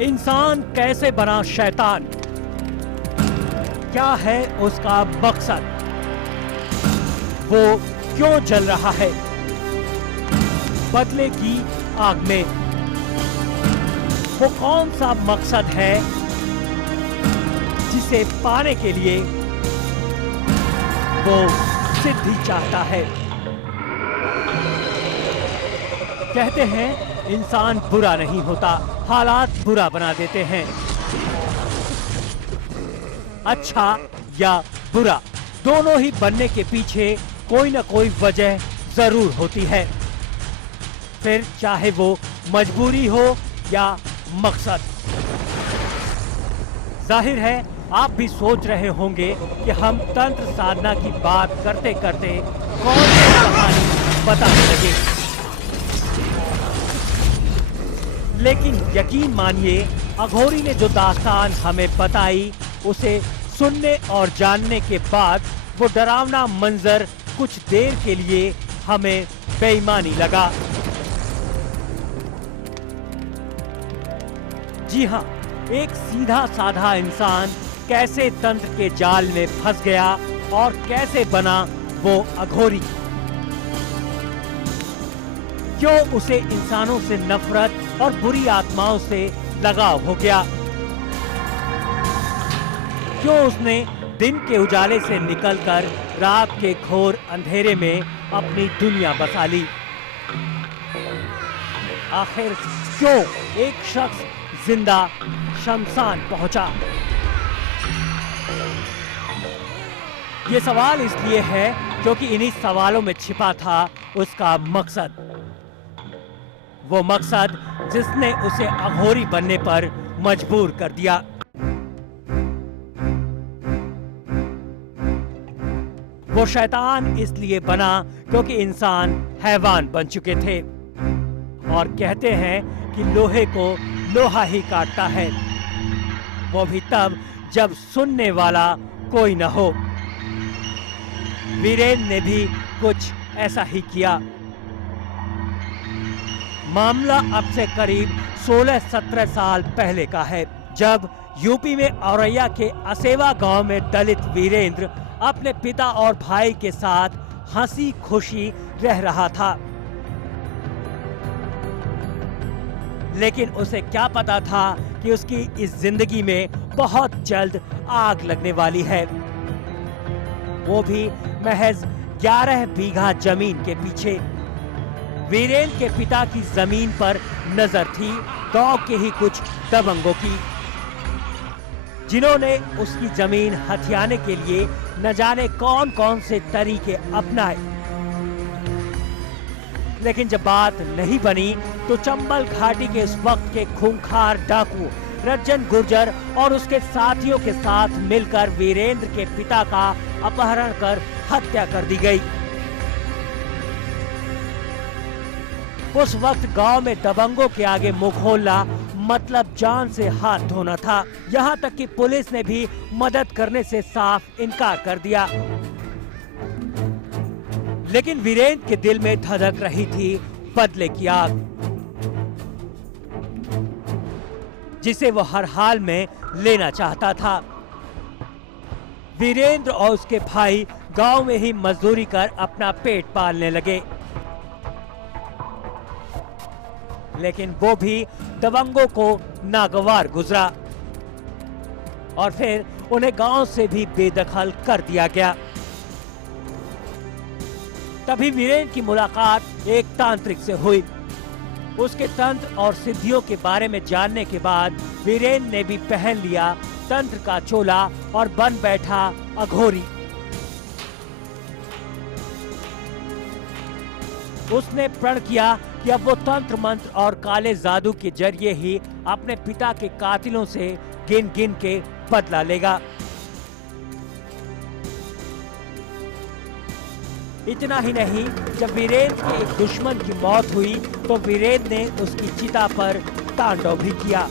इंसान कैसे बना शैतान? क्या है उसका मकसद? वो क्यों जल रहा है बदले की आग में? वो कौन सा मकसद है जिसे पाने के लिए वो सिद्धि चाहता है? कहते हैं इंसान बुरा नहीं होता, हालात बुरा बना देते हैं। अच्छा या बुरा, दोनों ही बनने के पीछे कोई ना कोई वजह जरूर होती है, फिर चाहे वो मजबूरी हो या मकसद। जाहिर है आप भी सोच रहे होंगे कि हम तंत्र साधना की बात करते करते कौन सी कहानी बताने लगे। लेकिन यकीन मानिए, अघोरी ने जो दास्तान हमें बताई उसे सुनने और जानने के बाद वो डरावना मंजर कुछ देर के लिए हमें बेईमानी लगा। जी हाँ, एक सीधा साधा इंसान कैसे तंत्र के जाल में फंस गया और कैसे बना वो अघोरी। क्यों उसे इंसानों से नफरत और बुरी आत्माओं से लगाव हो गया? क्यों उसने दिन के उजाले से निकलकर रात के घोर अंधेरे में अपनी दुनिया बसा ली? आखिर क्यों एक शख्स जिंदा शमशान पहुंचा? ये सवाल इसलिए है क्योंकि इन्हीं सवालों में छिपा था उसका मकसद। वो मकसद जिसने उसे अघोरी बनने पर मजबूर कर दिया। वो शैतान इसलिए बना क्योंकि इंसान हैवान बन चुके थे, और कहते हैं कि लोहे को लोहा ही काटता है, वो भी तब जब सुनने वाला कोई न हो। वीरेन ने भी कुछ ऐसा ही किया। मामला अब से करीब 16-17 साल पहले का है, जब यूपी में औरैया के असेवा गांव में दलित वीरेंद्र अपने पिता और भाई के साथ हंसी खुशी रह रहा था। लेकिन उसे क्या पता था कि उसकी इस जिंदगी में बहुत जल्द आग लगने वाली है, वो भी महज 11 बीघा जमीन के पीछे। वीरेंद्र के पिता की जमीन पर नजर थी गांव के ही कुछ दबंगों की, जिन्होंने उसकी जमीन हथियाने के लिए न जाने कौन कौन से तरीके अपनाए। लेकिन जब बात नहीं बनी तो चंबल घाटी के इस वक्त के खूंखार डाकू रज्जन गुर्जर और उसके साथियों के साथ मिलकर वीरेंद्र के पिता का अपहरण कर हत्या कर दी गई। उस वक्त गांव में दबंगों के आगे मुंह खोलना मतलब जान से हाथ धोना था। यहाँ तक कि पुलिस ने भी मदद करने से साफ इनकार कर दिया। लेकिन वीरेंद्र के दिल में धधक रही थी बदले की आग, जिसे वो हर हाल में लेना चाहता था। वीरेंद्र और उसके भाई गांव में ही मजदूरी कर अपना पेट पालने लगे, लेकिन वो भी दबंगों को नागवार गुजरा और फिर उन्हें गांव से भी बेदखल कर दिया गया। तभी वीरेंद्र की मुलाकात एक तांत्रिक से हुई। उसके तंत्र और सिद्धियों के बारे में जानने के बाद वीरेंद्र ने भी पहन लिया तंत्र का चोला और बन बैठा अघोरी। उसने प्रण किया कि अब वो तंत्र मंत्र और काले जादू के जरिए ही अपने पिता के कातिलों से गिन गिन के बदला लेगा। इतना ही नहीं, जब वीरेंद्र के एक दुश्मन की मौत हुई तो वीरेंद्र ने उसकी चिता पर तांडव भी किया।